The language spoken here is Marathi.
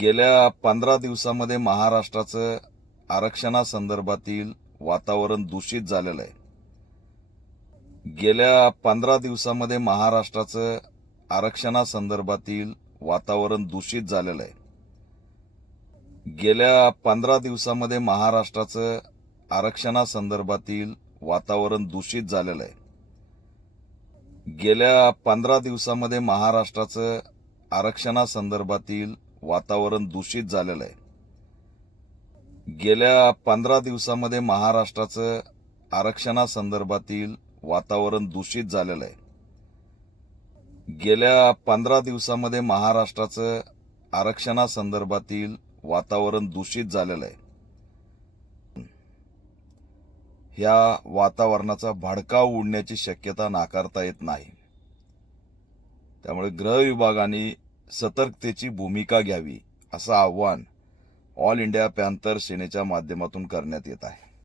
गेल्या पंधरा दिवसामध्ये महाराष्ट्राचं आरक्षणासंदर्भातील वातावरण दूषित झालेलं आहे. गेल्या पंधरा दिवसामध्ये महाराष्ट्राचं आरक्षणासंदर्भातील वातावरण दूषित झालेलं आहे. गेल्या पंधरा दिवसामध्ये महाराष्ट्राचं आरक्षणासंदर्भातील वातावरण दूषित झालेलं आहे. गेल्या पंधरा दिवसामध्ये महाराष्ट्राचं आरक्षणासंदर्भातील वातावरण दूषित झालेलं आहे. गेल्या पंधरा दिवसामध्ये महाराष्ट्राचं आरक्षणासंदर्भातील वातावरण दूषित झालेलं आहे. गेल्या पंधरा दिवसामध्ये महाराष्ट्राचं आरक्षणासंदर्भातील वातावरण दूषित झालेलं आहे. ह्या वातावरणाचा भडकाव उडण्याची शक्यता नाकारता येत नाही. त्यामुळे गृह विभागाने सतर्कतेची भूमिका घ्यावी असं आव्हान ऑल इंडिया पॅन्थर सेनेच्या माध्यमातून करण्यात येत आहे.